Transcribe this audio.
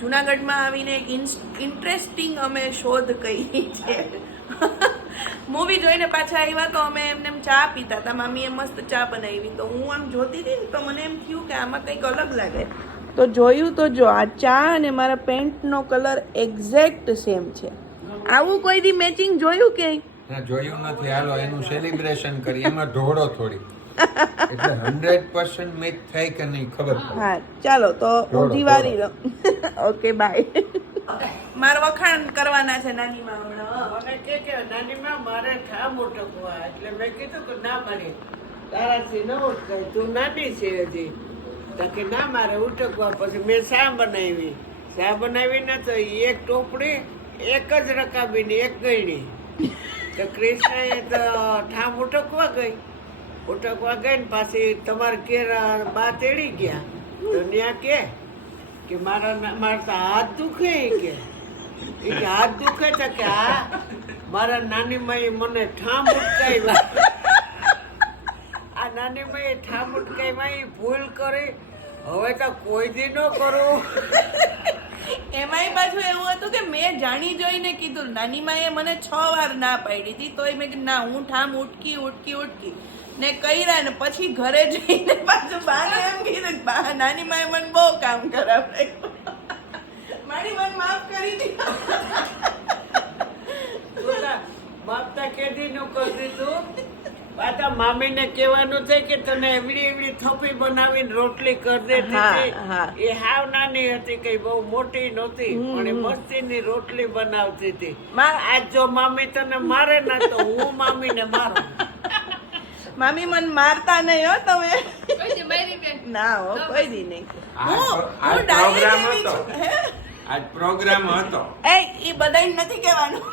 જુનાગઢમાં આવીને એક ઇન્ટરેસ્ટિંગ અમે શોધ કરી છે. મૂવી જોઈને પાછા આવ્યા તો અમે એમને ચા પીતા હતા. મામીએ મસ્ત ચા બનાવી તો હું આમ જોતી હતી ને તો મને એમ થયું કે આમાં કંઈક અલગ લાગે. તો જોયું તો જો આ ચા અને મારા પેન્ટનો કલર એક્ઝેક્ટ સેમ છે. આવું કોઈ દી મેચિંગ જોયું કે જોયું નથી. હાલો એનું સેલિબ્રેશન કરી. એમાં ઢોળો થોડી એટલે 100% મેચ થાય કે નહીં ખબર પડે. હા ચાલો તો ઊંધી વારી દો. Okay bye. મારા વખાણ કરવાના છે નાની માં હમણાં. મને કે નાની માં મારે ઠામ ઉટકવા એટલે મેં કીધું કે ના મારી તારાથી ન ઉટકાય તું નાની છે હજી તો કે ના મારે ઉટકવા. પછી મેં શા બનાવી ને તો એક ટોપડી એક જ રકાબીની એક ગયણી તો કૃષ્ણએ તો ઠામ ઉટકવા ગઈ ને પાછી તમારે ઘેર બા તેડી ગયા તો ત્યાં કે મારા તો હાથ દુખે કે હાથ દુખે તો કે હા મારા નાની માએ મને ઠામ ઉટકાવ્યા. આ નાની માએ ઠામ ઉટકાવ્યા એ ભૂલ કરી હવે તો કોઈ દી ન કરું. એમાંય પાછું એવું હતું કે મેં જાણી જોઈને કીધું. નાની માએ મને 6 વાર ના પાડી હતી તોય મેં કીધું ના હું ઠામ ઉટકી ને કર્યા ને પછી ઘરે જઈને પાછું બાને એમ કીધું બા નાની માએ મને બહુ કામ કરાવ્યું. મારી મન માફ કરી દીધું. બાપતા કેદી નું કરી દીધું. પાછા મામીને કહેવાનું છે કે તને એવડી થપ્પી બનાવીને રોટલી કરી દેતી હતી. એ હાવ નાની હતી કઈ બહુ મોટી નહોતી પણ એ મસ્તીની રોટલી બનાવતી હતી. આજ જો મામી તને મારે ના તો હું મામીને મારું. મામી મને મારતા નહીં હો તમે. ના હો કોઈ દી નહીં. હું ડાયરી જેવી છું. આજ પ્રોગ્રામ હતો. એ બધાય નથી કહેવાનું.